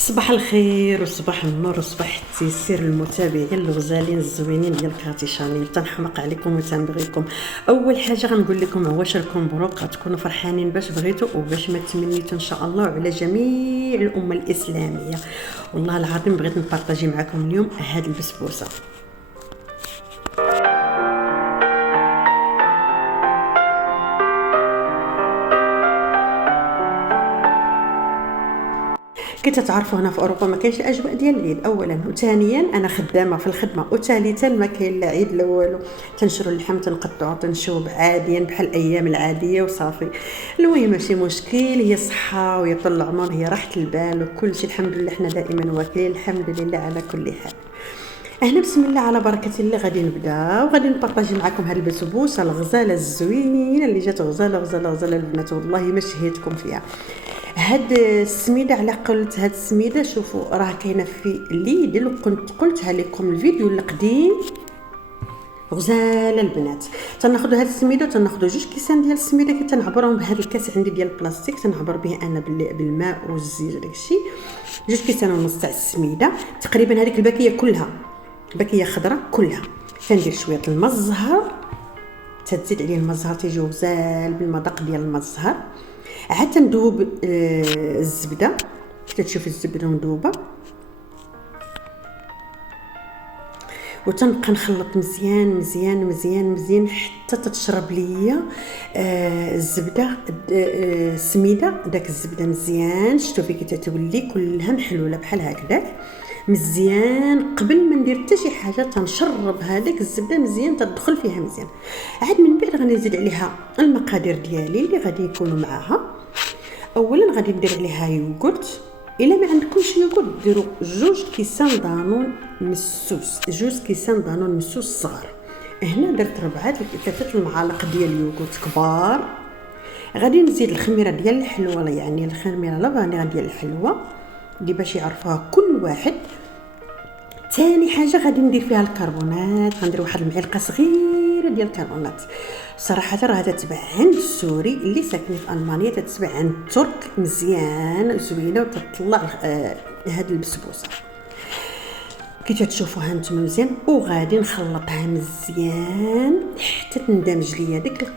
صباح الخير وصباح النور وصباح التيسير المتابعين الغزالين الزوينين ديال كاتي شانيل. تنحمق عليكم وتنبغيكم. اول حاجه غنقول لكم هو شاركوا مبروك، غتكونوا فرحانين باش بغيتوا وباش ما تمنيتوا ان شاء الله على جميع الامه الاسلاميه. والله العظيم بغيت نبارطاجي معكم اليوم هاد البسبوسه. كي تتعرفوا هنا في اوروبا ما كاينش الاجواء ديال العيد اولا، وثانيا انا خدامه في الخدمه، وثالثا ما كاين لا عيد لا والو. تنشروا اللحم تنقطعوا تنشوب عاديا بحال الايام العاديه وصافي. المهم ماشي مشكل، هي الصحه وهي طول العمر هي راحه البال وكل شيء. الحمد لله حنا دائما واكلين، الحمد لله على كل حال. هنا بسم الله على بركه الله غادي نبدا وغادي نبارطاجي معكم هاد البسبوسه الغزاله الزوينه اللي جات غزاله غزاله غزاله البنات، والله ما شهيتكم فيها. هاد السميده على قلت هاد السميده شوفوا راه كاينه في ليدل، وكنت قلتها لكم الفيديو القديم. غزاله البنات. تناخذوا هاد السميده وتناخذوا جوج كيسان ديال السميده كي تنعبرهم بهاد الكاس عندي ديال البلاستيك، تنعبر به انا بالماء والزيت وداكشي. جوج كيسان ونص تاع السميده تقريبا، هذيك الباكيه كلها باكيه خضراء كلها. تندير شويه الماء الزهر، تزيد عليه الماء الزهر تيجي غزال بالمذاق ديال الماء الزهر. عاد تندوب الزبده، تشوف الزبده مذوبه، وتنبقى نخلط مزيان مزيان مزيان مزيان حتى تتشرب ليا الزبده السميده داك الزبده مزيان. شفتوا كي تتولي كلها محلوله بحال هكذاك مزيان. قبل ما ندير حتى شي حاجه تنشرب هذيك الزبده مزيان تدخل فيها مزيان. عاد من بعد غنزيد عليها المقادير ديالي اللي غادي يكونوا معاها. اولا غادي ندير عليها يوغورت، الا ما عندكمش يوغورت ديروا جوج كيسان دانون مسوس، جوج كيسان دانون مسوس صغار. هنا درت 4 المعالق ديال اليوغورت كبار. غادي نزيد الخميره ديال الحلوه، يعني الخميره لافانيا ديال الحلوه اللي باش يعرفوها كل واحد. ثاني حاجه غادي ندير فيها الكربونات، غندير واحد المعلقه صغيره ديال الكربونات. صراحه راه تتباع عند السوري اللي ساكن في المانيا، تتباع عند الترك مزيان زوينه وتطلع هاد البسبوسه كي تشوفوها نتوما مزيان. وغادي نخلطها مزيان حتى تندمج ليا ديك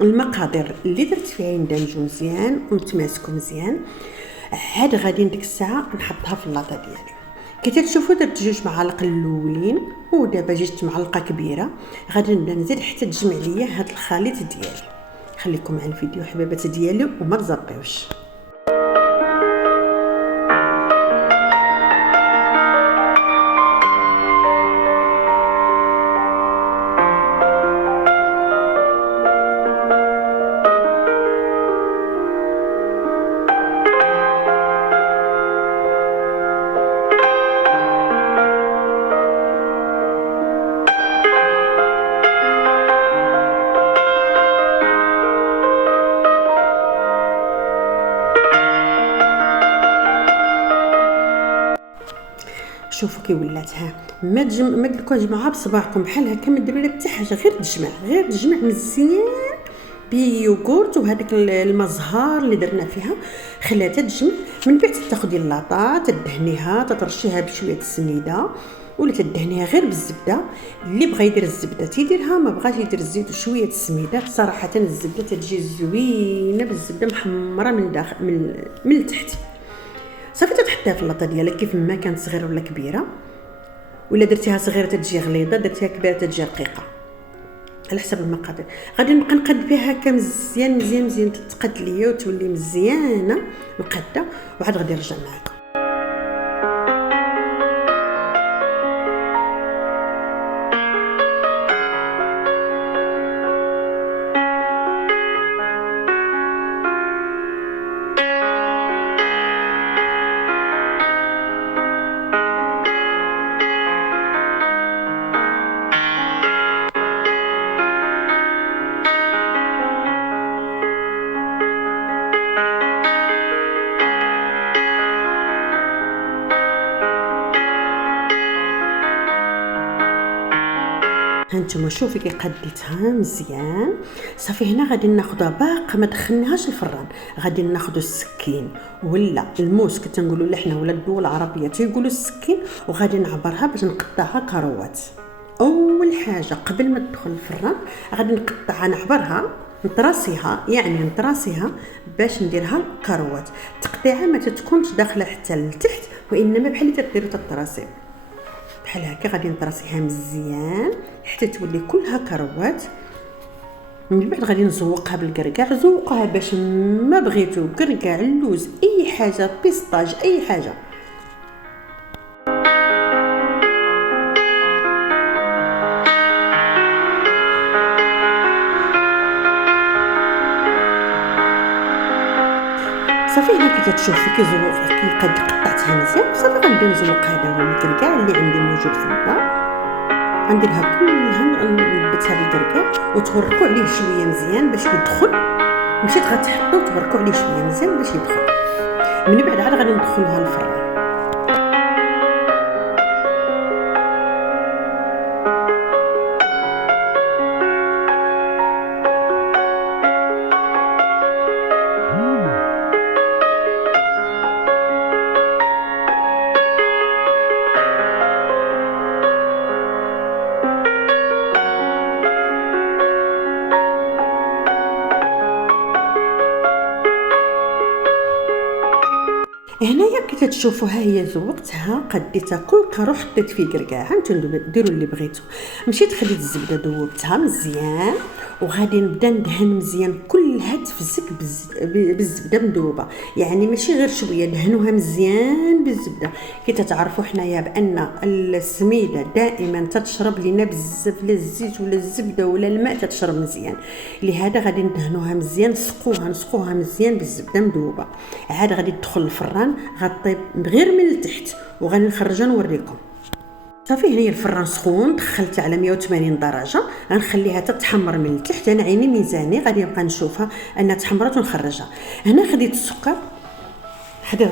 المقادير اللي درت فيها يندمجوا مزيان ويتماسكوا مزيان. عاد غادي ديك الساعه نحطها في اللاطه ديالي. كي تشوفوا درت 2 معالق الاولين، ودابا جيت معلقه كبيره. غادي نبدا نزيد حتى تجمع ليا هذا الخليط ديالي. خليكم مع الفيديو حبابات ديالي وما تزرقيوش. شوفوا كي ولاتها ما قلكوا جماعه بصباعكم بحال هكا، ما ديروا لها حتى حاجه، غير تجمع مزيان بيوغورت وهذاك الماء الزهر اللي درنا فيها. خليها تتجمع، من بعد تاخذي اللاطه تدهنيها ترشيها بشويه السميده ولا تدهنيها غير بالزبده. اللي بغى يدير الزبده تيديرها، ما بغاش يدير الزيت وشويه السميده. صراحه الزبده تجي زوينه بالزبده محمره من داخل من التحت. صافي تحطيها في اللاطه ديالك كيف ما كانت صغيره ولا كبيره، ولا درتيها صغيره تجي غليظه، درتيها كبيره تجي رقيقه على حسب المقادير. غادي نبقى نقاد بها هكا مزيان مزيان مزيان تتقاد ليا وتولي مزيانه مقاده. وعاد غادي نرجع معكم. هانتوما شوفي كي قديتها مزيان. صافي هنا غادي ناخذها باقا ما دخلناهاش الفران، غادي ناخذ السكين ولا الموس كتنقولوا لحنا ولا الدول العربيه تيقولوا السكين، وغادي نعبرها باش نقطعها كروات. اول حاجه قبل ما تدخل الفران غادي نقطعها نعبرها نطراسيها باش نديرها كروات. تقطيعها ما تكونش داخله حتى لتحت، وانما بحال اللي تديروا الطراسي بحال هكا. غادي نطراسيها مزيان حتى تولي كلها كروات. من بعد غادي نزوقها بالكركاع، زوقها باش ما بغيتو، كركاع، اللوز، اي حاجه، بيسطاج، اي حاجه. صافي هنا كي تشوفي كي زوق كي قد قطعتها مزيان، صافي غنبدا نزوق هذا هو الكركاع اللي عندي موجود في الدار. غنديرها كلها نلبسها بالكركاع وتوركوا عليه شويه مزيان باش يدخل. مشيت غتحطوا توركوا عليه شويه مزيان باش يدخل. من بعد عاد غادي ندخلوها الفران. هنايا كي تشوفوا ها هي زوقتها، قديتها كل كارو حطيت فيه كركاع. نتوما ديروا اللي بغيتو. مشيت خديت الزبده ذوبتها مزيان، وغادي نبدا ندهن مزيان كلها تفزك بالزبده مذوبه، يعني ماشي غير شويه، دهنوها مزيان بالزبده. كي تتعرفوا حنايا بان السميده دائما تتشرب لينا بزاف، لا الزيت ولا الزبده ولا الماء تتشرب مزيان، لهذا غادي ندهنوها مزيان، نسقوها مزيان بالزبده مذوبه. عاد غادي تدخل الفران، غطيب غير من التحت وغادي نخرجها نوريكم. صافي هنا الفران سخون، دخلت على 180 درجه، غنخليها تتحمر من التحت. انا عيني ميزاني غادي نبقى نشوفها انها تحمرت ونخرجها. هنا خديت السكر، خديت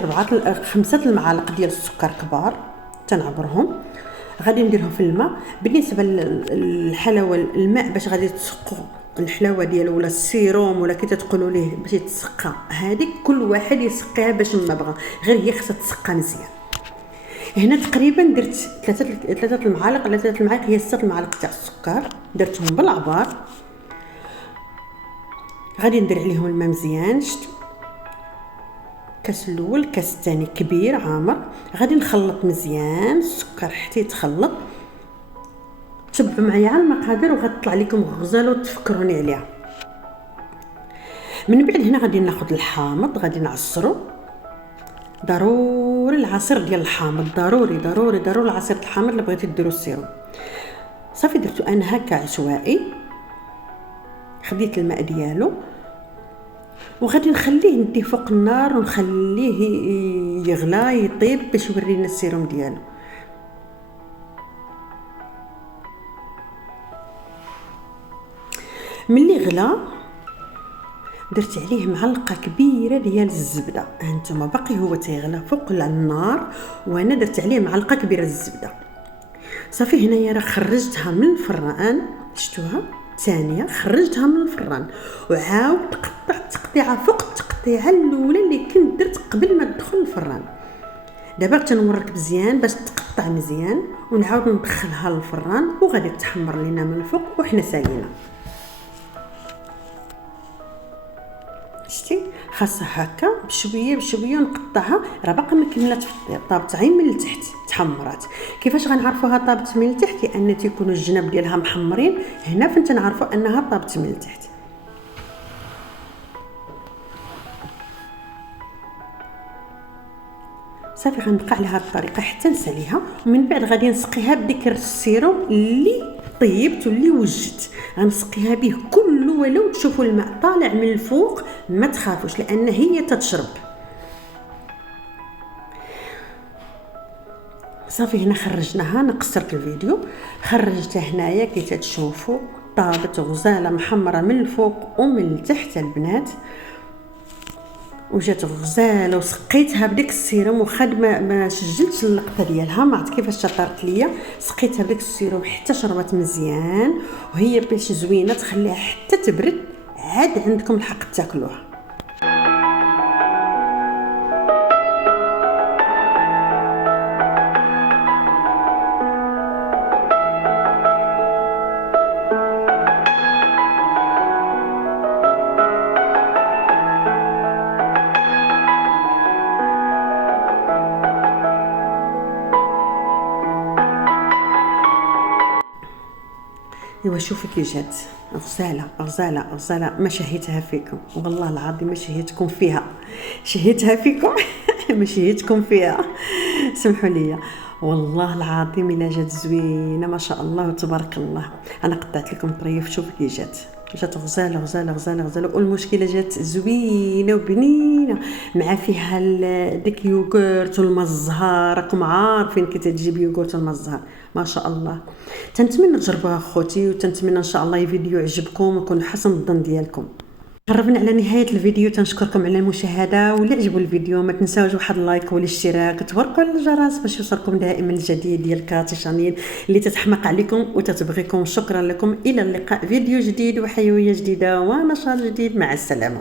5 المعالق ديال السكر كبار تنعبرهم، غادي نديرهم في الماء. بالنسبه للحلاوه الماء باش غادي تسقوا الحلاوه ديالو ولا السيروم ولا كي تقولوا ليه باش يتسقى، هذيك كل واحد يسقيها باش ما بغى، غير هي خصها تسقى مزيان. هنا تقريبا درت 3 المعالق هي 6 المعالق تاع السكر، درتهم بالعبار. غادي ندير عليهم الماء مزيان، كاس الاول كاس الثاني كبير عامر. غادي نخلط مزيان السكر حتى يتخلط. تبعوا معايا على المقادير وغتطلع لكم غزاله وتفكروني عليها. من بعد هنا غادي ناخذ الحامض، غادي نعصرو. ضروري العصير ديال الحامض، ضروري العصير الحامض اللي بغيتي ديروا السيروم. صافي درتو انا هكا عشوائي. خديت الماء ديالو وغادي نخليه نديه فوق النار ونخليه يغلى يطيب باش يورينا السيروم ديالو. ملي غلا درت عليه معلقه كبيره ديال الزبده. هانتوما باقي هو تيغلى فوق النار وانا درت عليه معلقه كبيره الزبده. صافي هنايا راه خرجتها من الفران، شفتوها ثانيه خرجتها من الفران وعاود قطعت تقطيعه فوق التقطيعه الاولى اللي كنت درت قبل ما تدخل الفران. دابا تنورك مزيان باش تقطع مزيان ونعاود ندخلها للفران وغادي تحمر لينا من الفوق وحنا سالينا. شتي خاصها هكا بشويه نقطعها. راه باقا ما كملات في الطيب، طابت عين من التحت تحمرات. كيفاش غنعرفوها طابت من التحت؟ لان تيكونوا الجناب ديالها محمرين، هنا فين تنعرفوا انها طابت من التحت. صافي غنبقى على هذه الطريقه حتى نساليها، ومن بعد غادي نسقيها بديك السيروم اللي طيبت واللي وجدت. غنسقيها به كله، ولو تشوفوا الماء طالع من الفوق ما تخافوش لان هي تتشرب. صافي هنا خرجناها. انا قصرت الفيديو، خرجتها هنايا كي تتشوفوا طابت غزاله محمره من الفوق ومن التحت البنات. وجات غزاله وسقيتها بديك السيروم، وخا ما سجلتش اللقطه ديالها، ما عرفت كيفاش طارت ليا. سقيتها بديك السيروم حتى شربت مزيان، وهي باش زوينه تخليها حتى تبرد، عاد عندكم الحق تاكلوها. ايوا شوفي كي جات غزاله غزاله غزاله، ما شهيتها فيكم والله العظيم، ما شهيتكم فيها، شهيتها فيكم ما شهيتكم فيها، سمحوا لي والله العظيم الا جات زوينه ما شاء الله وتبارك الله. انا قطعت لكم طريف، شوفوا كي جات غزاله غزاله غزاله غزاله، والمشكله جات زوينه وبنينه، مع فيها ديك يوغورت والما الزهر، راكم عارفين كي تجيب يوغورت والما الزهر ما شاء الله. تنتمنى تجربوها خوتي، وتنتمنى ان شاء الله الفيديو يعجبكم ويكون حسن الظن ديالكم. قربنا على نهايه الفيديو، تنشكركم على المشاهده، ولا عجبوا الفيديو ما تنساوش واحد اللايك والاشتراك، تبرقوا على الجرس باش يوصلكم دائما الجديد ديال كاتي شانيل اللي تتحمق عليكم وتتبغيكم. شكرا لكم، الى اللقاء، فيديو جديد وحيويه جديده ونشاط جديد، مع السلامه.